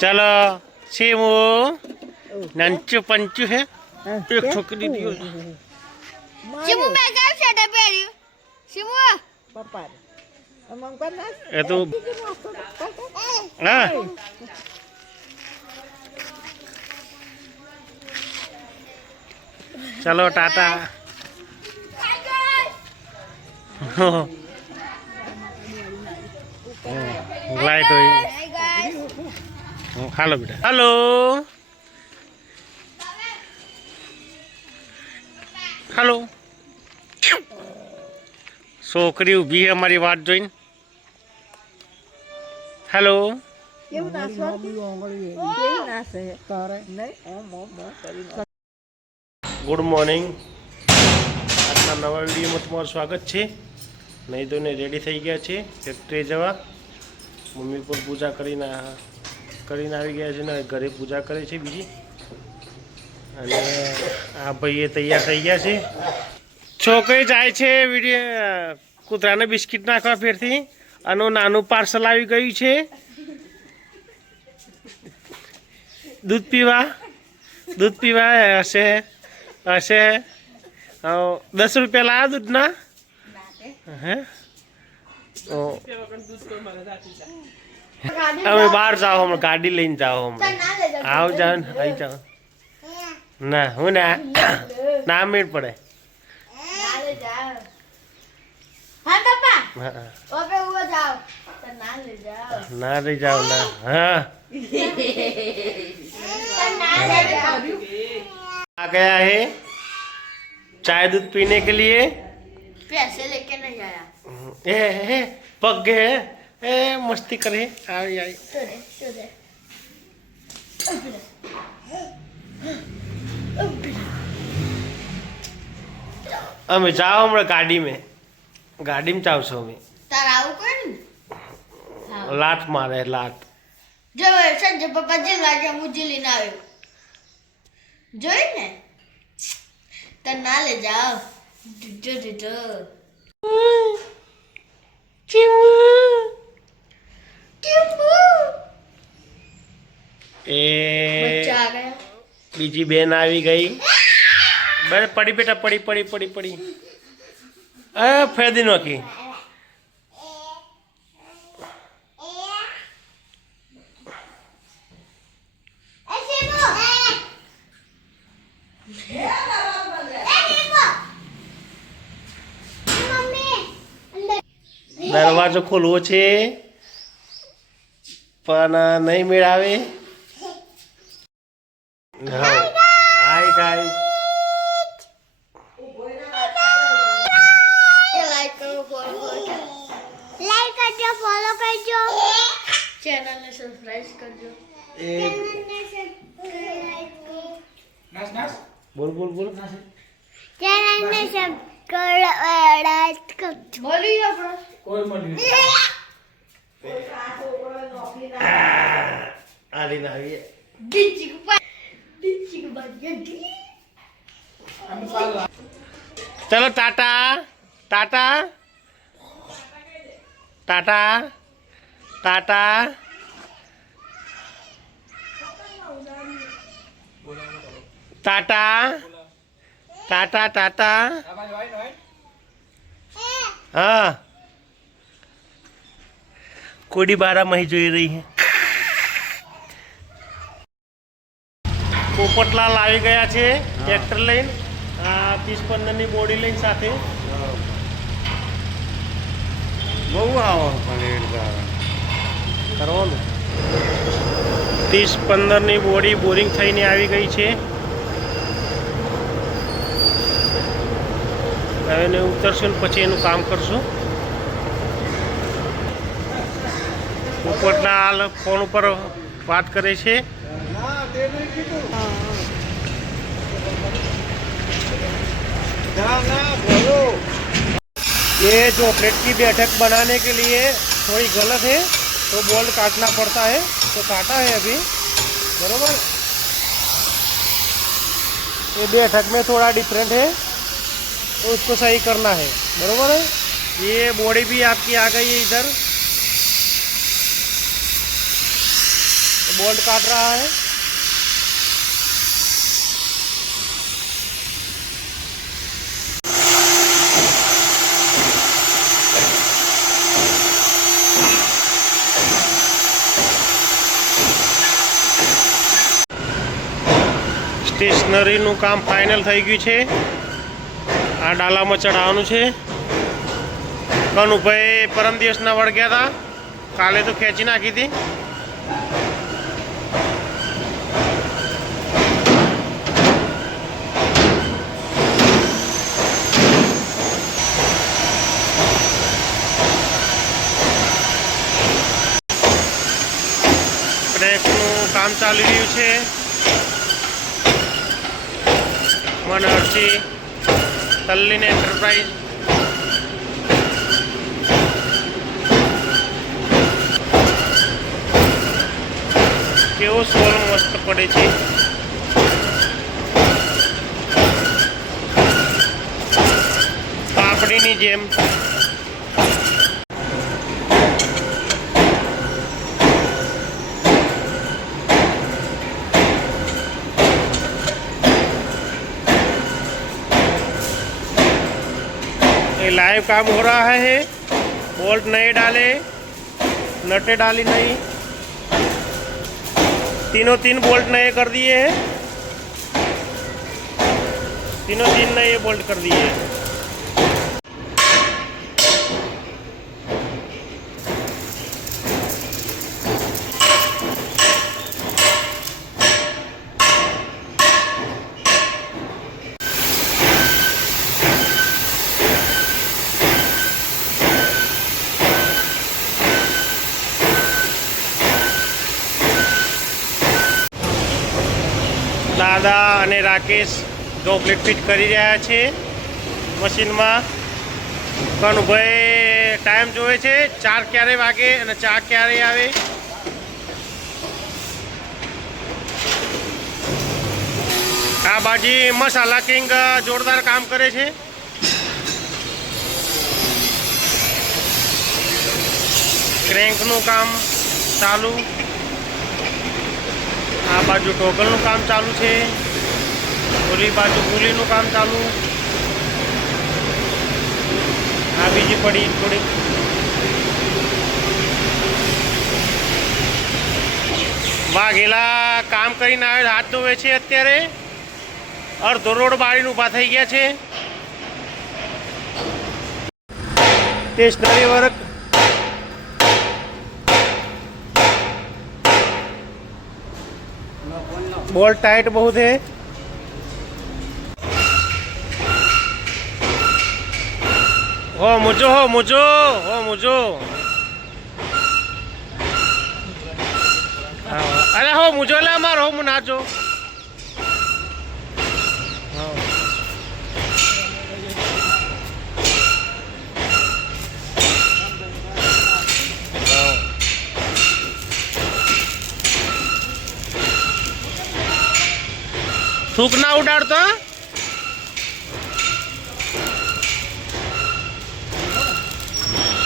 चलो सीमू नंचू पंचू है एक छोकरी दियो सीमू मैं क्या सेट पेरी सीमू પપ્પા મમ કરના ये तो हाँ चलो टाटा लाइट हुई हेलो बेटा हेलो हेलो छोकरी ऊभी है हमारी बात जोइन हेलो કેવું નાસવા કેવું નાસે તારે નહીં મો કરી गुड मॉर्निंग આજના નવા વિડીયોમાં તમારું સ્વાગત છે નહીં તો ને રેડી થઈ ગયા છે ફેક્ટરી જવા મમ્મી પર પૂજા કરીને આવી ગયા છે ને ઘરે પૂજા કરે છે બીજી અને આ ભાઈએ તૈયાર થઈ ગયા છે છોકરી જાય છે વિડીયો કૂતરાને બિસ્કિટ નાખવા ફેરથી આનું નાનું પાર્સલ આવી ગયું છે દૂધ પીવા હશે હશે 10 રૂપિયા લાયા દૂધના હે અમે બહાર જાઓ હમણાં ગાડી લઈને જાઓ હમણાં આવ જાઓ ને આવી જાઓ ના હું ના મેળ પડે हाँ पापा હા ओपे हुआ जाओ तो ना ले जाओ ના લઈ જાઓ ના हाँ तो ना ले जाओ आ गया है चाय दूध पीने के लिए पैसे लेके नहीं आया ए पक गए ए मस्ती करे आई आई सुने અમે જાઓ હમણાં ગાડીમાં જાવ છો અમે તારા આવું કોઈ ને લાટ મારે લાટ જો સંજય પપ્પા જે લાગે મુझे लेने આવ્યો જોઈ ને તો ના લે જાઓ જો એ બચ્ચા આ ગયા બીજી બેન આવી ગઈ બસ પડી બેટા પડી એ ફેદી નોખી દરવાજો ખોલવો છે પણ નહીં મેળાવે હાય ગાઈસ લાઈક કરજો ફોલો કરજો ચેનલ ને સબસ્ક્રાઇબ કરજો બોલ ચેનલ ને સબસ્ક્રાઇબ કરજો બોલી આપણો કોઈ મળ્યું આલી ના આવી ચલો ટાટા ટાટા ટાટા ટાટા ટાટા ટાટા ટાટા हाँ कोडी 12 मही જોઈ રહી है પોપટલાલ આવી ગયા છે ટ્રેક્ટર લઈને 30-15 ની બોડી લઈને સાથે બહુ આવો કરવાનું 30-15 ની બોડી બોરિંગ થઈને આવી ગઈ છે હવે ને ઉતરશું ને પછી એનું કામ કરશું પોપટના હાલ ફોન ઉપર વાત કરે છે ये जो प्लेट की बैठक बनाने के लिए थोड़ी गलत है तो बोल्ट काटना पड़ता है तो काटा है अभी बरोबर ये बैठक में थोड़ा डिफरेंट है तो उसको सही करना है बरोबर है ये बॉडी भी आपकी आ गई है इधर बोल्ट काट रहा है। સ્ટેશનરીનું કામ ફાઇનલ થઈ ગયું છે। આ ડાલામાં ચડાવવાનું છે। કનુભાઈ પરમ દિવસના વળગ્યા હતા, કાલે તો ખેંચી નાખી હતી। બ્રેકનું કામ ચાલી રહ્યું છે। મનહરસિંહ તલ્લીન એન્ટરપ્રાઇઝ કેવો સોલ મસ્ત પડે છે। પાપડીની જેમ। ये लाइव काम हो रहा है। बोल्ट नए डाले, नटें डाली नहीं, तीनों तीन बोल्ट नए कर दिए हैं। तीनों तीन नए बोल्ट कर दिए हैं। દાદા અને રાકેશ જો પ્લેટ ફિટ કરી રહ્યા છે મશીનમાં। કનુભાઈ ટાઈમ જોવે છે 4 ક્યારે વાગે અને ચા ક્યારે આવે। આ બાજી મસાલા કિંગ જોરદાર કામ કરે છે। ક્રેન્કનું કામ ચાલુ। આ બાજુ ટોગલનું કામ ચાલુ છે। ઓલી બાજુ પુલીનું કામ ચાલુ। આ બીજી પડી થોડીક। વાઘેલા કામ કરીને આવે, હાથ ધોવે છે। અત્યારે અડધો રોડ બાળીને ઊભા થઈ ગયા છે। સ્ટેશનરી વર્ક बोल्ट टाइट बहुत है। हो मुझो अरे हो मुझो ले मार हो मुनाजो। थूक ना उड़ाड़ता।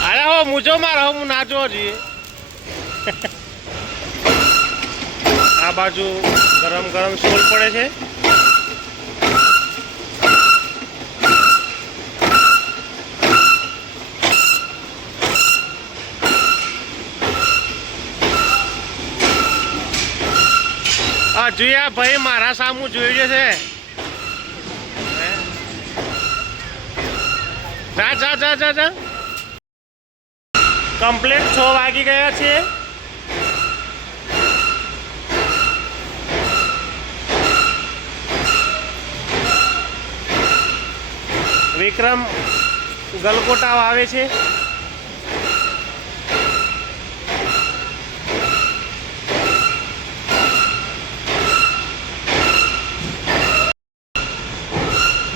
अरे हो मुझो मार हो नाचो जी। आ बाजू गरम गरम सोल पड़े छे। જોયા ભાઈ મારા સામું જોઈ છે। જા જા જા જા જા કમ્પ્લીટ 6 વાગી ગયા છે। વિક્રમ ગલગોટા આવે છે।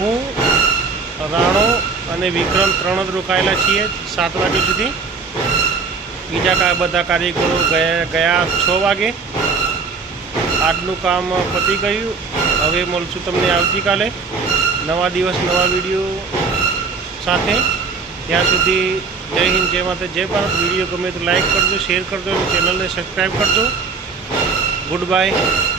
હું રાણો અને વિક્રમ 3 જ રોકાયેલા છીએ 7 વાગ્યા સુધી। બીજા બધા કારીગરો ગયા 6 વાગે। આજનું કામ પતી ગયું। હવે મળશું તમને આવતીકાલે નવા દિવસ નવા વિડીયો સાથે। ત્યાં સુધી જય હિન્દ, જય માતા, જય ભારત। વિડીયો ગમે તો લાઈક કરજો, શેર કરજો અને ચેનલને સબસ્ક્રાઈબ કરજો। Good bye.